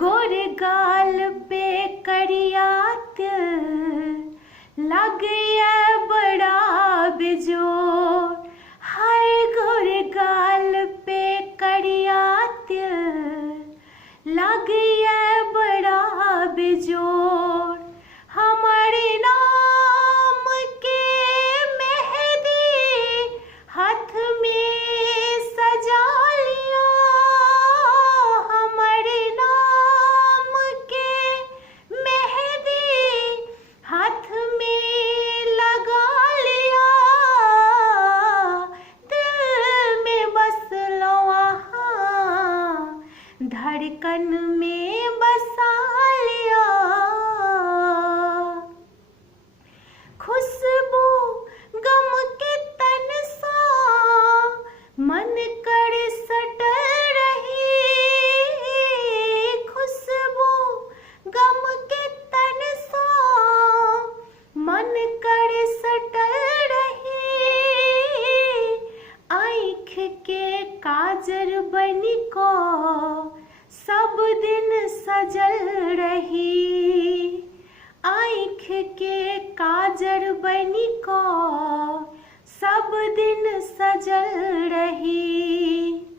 गोर गाल पे करिया तिल लग ये बड़ा बेजोर। हाय गोर गाल पे करिया तिल लग ये बड़ा बेजोर। हमारे नाम के मेहंदी हाथ में सजा लिया। हमारे नाम के मेहंदी हाथ में लगा लिया। दिल में बस लो वहाँ, धड़कन में बसा लिया। खुशबू गम के तन सा मन कर सट रही। खुशबू गम के तन सा मन कर सट रही। आँख के काजर बनी को सब दिन सजल रही। आँख के काजर बनी को सब दिन सजल रही।